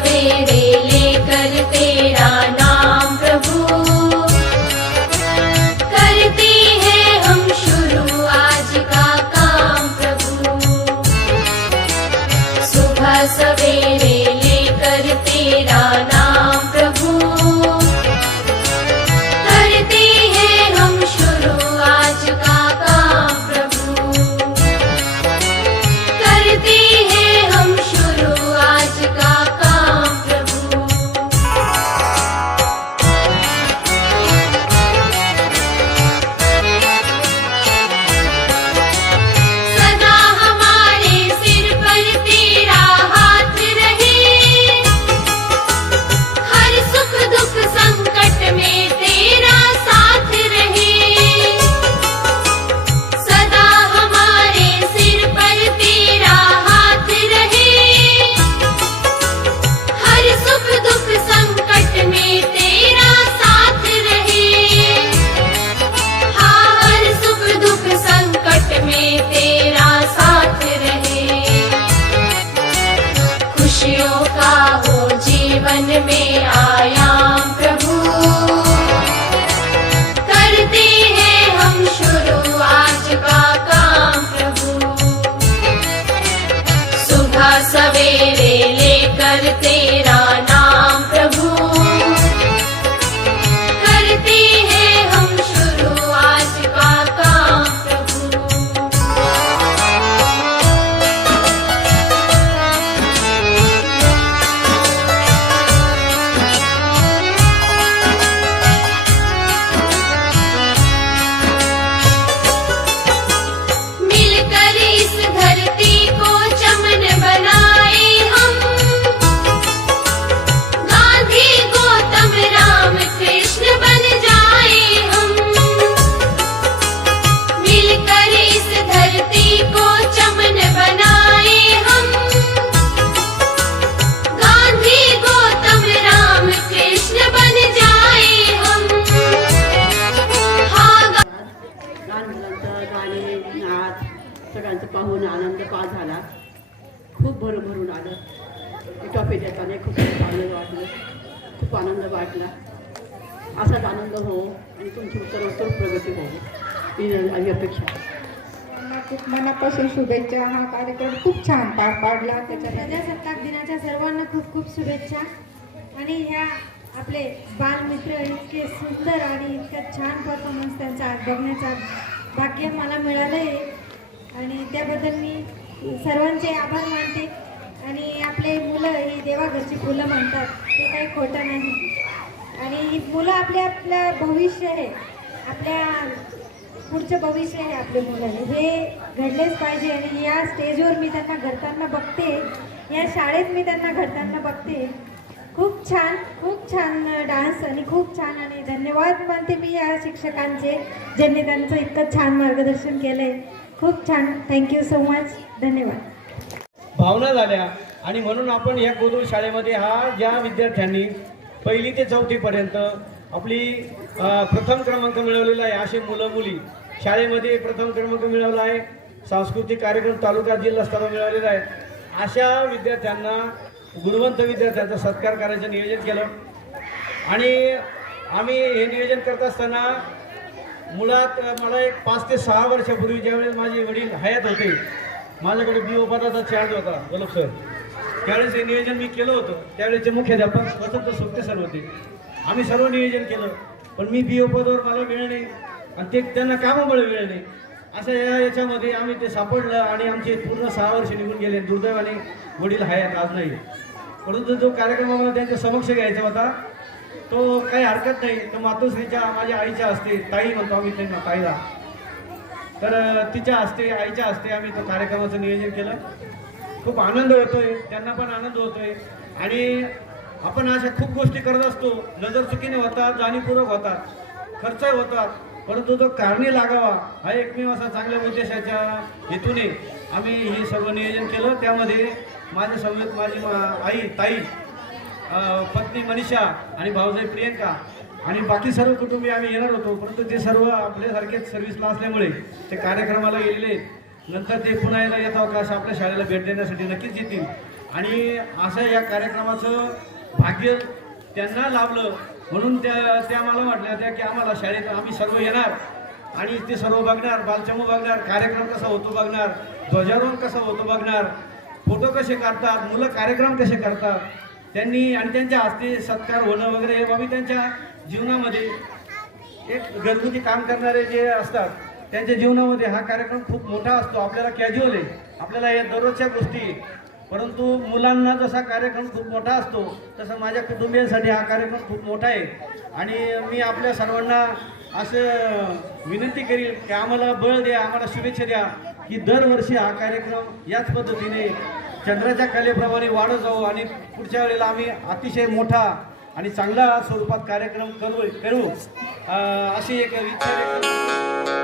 baby. सगळ्यांचं पाहून आनंद पा झाला. खूप भरून भरून आलं. टॉफी देताना खूप खूप आनंद वाटलं. खूप आनंद वाटला. असाच आनंद हो आणि तुमची उत्तरोत्तर प्रगती हो. ही अपेक्षा खूप मनापासून शुभेच्छा. हा कार्यक्रम खूप छान पार पाडला. त्याच्या प्रजासत्ताक दिनाच्या सर्वांना खूप खूप शुभेच्छा. आणि ह्या आपले बालमित्र इतके सुंदर आणि इतका छान परफॉर्मन्स त्यांचा बघण्याचा भाग्य मला मिळालं आहे आणि त्याबद्दल मी सर्वांचे आभार मानते. आणि आपले मुलं ही देवाघरची फुलं म्हणतात ते काही खोटं नाही. आणि ही मुलं आपल्या आपलं भविष्य आहे. आपल्या पुढचं भविष्य आहे आपले मुलं. हे घडलेच पाहिजे आणि या स्टेजवर मी त्यांना घडताना बघते. या शाळेत मी त्यांना घडताना बघते. खूप छान खूप छान डान्स आणि खूप छान आणि धन्यवाद मानते मी या शिक्षकांचे ज्यांनी त्यांचं इतकं छान मार्गदर्शन केलं आहे खूप छान. थँक्यू सो मच धन्यवाद. भावना झाल्या. आणि म्हणून आपण या गोदूर शाळेमध्ये हा ज्या विद्यार्थ्यांनी पहिली ते चौथीपर्यंत आपली प्रथम क्रमांक मिळवलेला आहे असे मुलं मुली शाळेमध्ये प्रथम क्रमांक मिळवला आहे. सांस्कृतिक कार्यक्रम तालुका जिल्हा स्तरावर मिळवलेला आहे. अशा विद्यार्थ्यांना गुणवंत विद्यार्थ्यांचा सत्कार करायचं नियोजन केलं. आणि आम्ही हे नियोजन करत असताना मुळात मला एक पाच ते सहा वर्षापूर्वी ज्यावेळेस माझे वडील हयात होते माझ्याकडे बी पदाचा चार्ज होता गोलप सर त्यावेळेस हे नियोजन मी केलं होतं. त्यावेळेचे मुख्याध्यापक वसंत सोपते सर होते. आम्ही सर्व नियोजन केलं पण मी बी पदावर मला वेळ नाही आणि ते त्यांना कामामुळे वेळ नाही? असं या याच्यामध्ये आम्ही ते सापडलं आणि आमचे पूर्ण सहा वर्ष निघून गेले. दुर्दैवाने वडील हयात आज नाही. परंतु जो कार्यक्रम आम्हाला त्यांच्या समक्ष घ्यायचा होता तो काही हरकत नाही. तो मातोश्रीच्या माझ्या आईच्या असते ताई म्हणतो आम्ही त्यांना ताईला. तर तिच्या असते आईच्या असते आम्ही तो कार्यक्रमाचं नियोजन केलं. खूप आनंद होतोय. त्यांना पण आनंद होतोय. आणि आपण अशा खूप गोष्टी करत असतो. नजर चुकीने होतात जाणीवपूर्वक होतात खर्च होतात. परंतु तो कारणी लागावा हा एकमेव असा चांगल्या उद्देशाच्या हेतूने आम्ही हे सर्व नियोजन केलं. त्यामध्ये माझ्या समवेत माझी मा- आई ताई पत्नी मनीषा आणि भाऊजाई प्रियंका आणि बाकी सर्व कुटुंबीय आम्ही येणार होतो परंतु ते सर्व आपल्यासारखेच सर्व्हिसला असल्यामुळे ते कार्यक्रमाला गेलेले. नंतर ते पुन्हा यायला येत अवकाश आपल्या शाळेला भेट देण्यासाठी नक्कीच येतील. आणि असं या कार्यक्रमाचं भाग्य त्यांना लाभलं. म्हणून त्या त्या मला म्हटल्या होत्या की आम्हाला शाळेत आम्ही सर्व येणार आणि ते सर्व बघणार बालचमू बघणार कार्यक्रम कसा होतो बघणार ध्वजारोहण कसं होतं बघणार फोटो कसे काढतात मुलं कार्यक्रम कसे करतात त्यांनी आणि त्यांच्या हस्ते सत्कार होणं वगैरे हे बाबी त्यांच्या जीवनामध्ये एक घरगुती काम करणारे जे असतात त्यांच्या जीवनामध्ये हा कार्यक्रम खूप मोठा असतो. आपल्याला कॅज्युअल आहे. आपल्याला या दररोजच्या गोष्टी परंतु मुलांना जसा कार्यक्रम खूप मोठा असतो तसं माझ्या कुटुंबियांसाठी हा कार्यक्रम खूप मोठा आहे. आणि मी आपल्या सर्वांना असं विनंती करील की आम्हाला बळ द्या आम्हाला शुभेच्छा द्या की दरवर्षी हा कार्यक्रम याच पद्धतीने चंद्राच्या कलेप्रमाणे वाढत जाऊ आणि पुढच्या वेळेला आम्ही अतिशय मोठा आणि चांगला स्वरूपात कार्यक्रम करू करू अशी एक इच्छा